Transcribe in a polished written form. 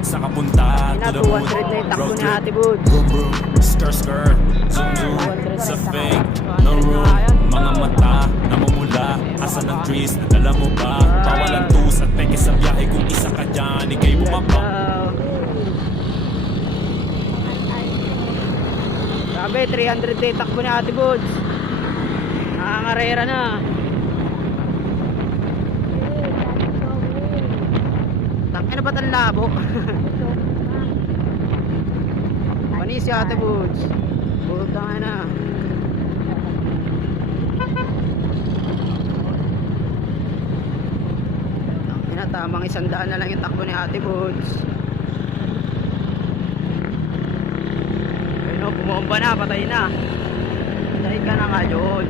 Sa kapunta to the moon. 200 na yung takbo Road ni trip. Ate Boots. Vroom vroom, skr skr, zoom zoom. Sa fake, no room. Mga mata, namumula. Asan ang trees, nadala mo ba? Bawal ang tus at peke sa biyahe. Kung isa ka dyan, ikay bumaba. Sabi 300 na yung takbo ni Ate Boots. Nakakarera na. Tangin na ba't ang labo? Panis si Ate Boots. Puta nga na. Tangin na, tamang 100 na lang yung takbo ni Ate Boots. Ayun o, bumomba na, patay na. Patay ka na nga doon.